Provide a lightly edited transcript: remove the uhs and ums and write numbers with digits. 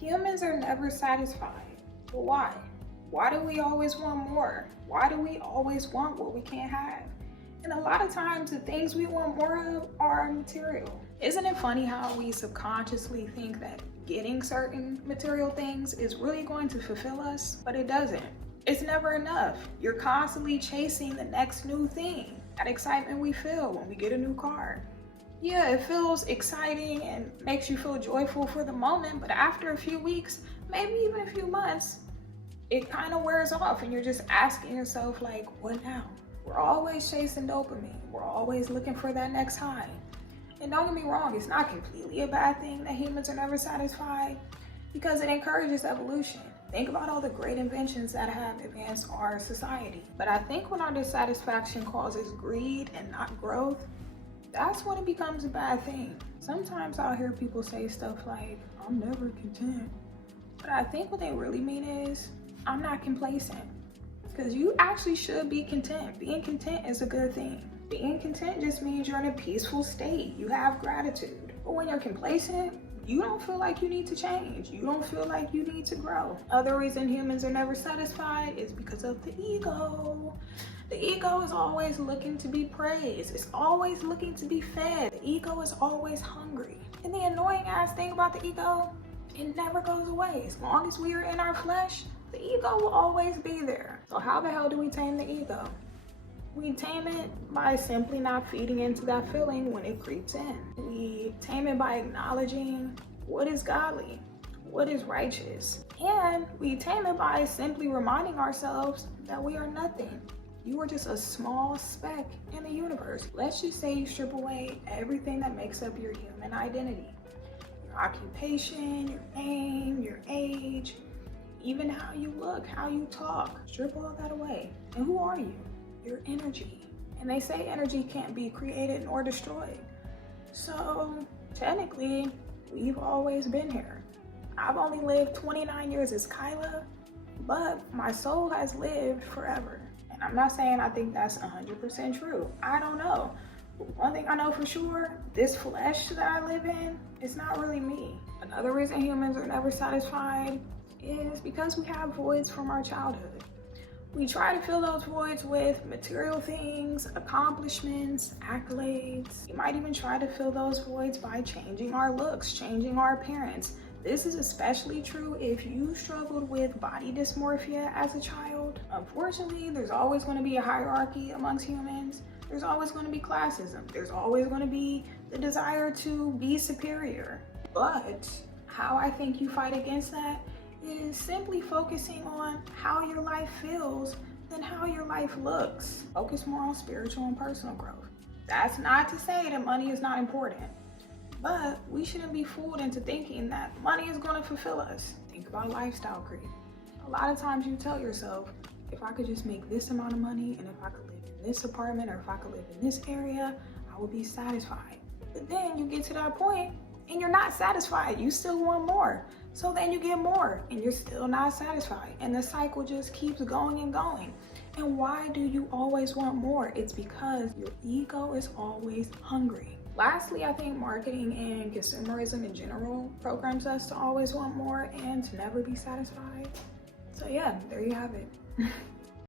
Humans are never satisfied. But why? Why do we always want more? Why do we always want what we can't have? And a lot of times the things we want more of are material. Isn't it funny how we subconsciously think that getting certain material things is really going to fulfill us? But it doesn't. It's never enough. You're constantly chasing the next new thing. That excitement we feel when we get a new car. Yeah, it feels exciting and makes you feel joyful for the moment, but after a few weeks, maybe even a few months, it kind of wears off and you're just asking yourself like, what now? We're always chasing dopamine. We're always looking for that next high. And don't get me wrong, it's not completely a bad thing that humans are never satisfied because it encourages evolution. Think about all the great inventions that have advanced our society. But I think when our dissatisfaction causes greed and not growth, that's when it becomes a bad thing. Sometimes I'll hear people say stuff like, I'm never content. But I think what they really mean is, I'm not complacent. Because you actually should be content. Being content is a good thing. Being content just means you're in a peaceful state. You have gratitude. But when you're complacent, you don't feel like you need to change. You don't feel like you need to grow. Other reason humans are never satisfied is because of the ego. The ego is always looking to be praised. It's always looking to be fed. The ego is always hungry. And the annoying ass thing about the ego, it never goes away. As long as we are in our flesh, the ego will always be there. So how the hell do we tame the ego? We tame it by simply not feeding into that feeling when it creeps in. We tame it by acknowledging what is godly, what is righteous. And we tame it by simply reminding ourselves that we are nothing. You are just a small speck in the universe. Let's just say you strip away everything that makes up your human identity. Your occupation, your name, your age, even how you look, how you talk. Strip all that away. And who are you? Your energy. And they say energy can't be created nor destroyed. So technically, we've always been here. I've only lived 29 years as Kyla, but my soul has lived forever. And I'm not saying I think that's 100% true. I don't know. But one thing I know for sure, this flesh that I live in, it's not really me. Another reason humans are never satisfied is because we have voids from our childhood. We try to fill those voids with material things, accomplishments, accolades. We might even try to fill those voids by changing our looks, changing our appearance. This is especially true if you struggled with body dysmorphia as a child. Unfortunately, there's always going to be a hierarchy amongst humans. There's always going to be classism. There's always going to be the desire to be superior. But how I think you fight against that is simply focusing on how your life feels than how your life looks. Focus more on spiritual and personal growth. That's not to say that money is not important, but we shouldn't be fooled into thinking that money is going to fulfill us. Think about lifestyle creep. A lot of times you tell yourself, if I could just make this amount of money, and if I could live in this apartment, or if I could live in this area, I would be satisfied. But then you get to that point and you're not satisfied. You still want more. So then you get more and you're still not satisfied. And the cycle just keeps going and going. And why do you always want more? It's because your ego is always hungry. Lastly, I think marketing and consumerism in general programs us to always want more and to never be satisfied. So yeah, there you have it.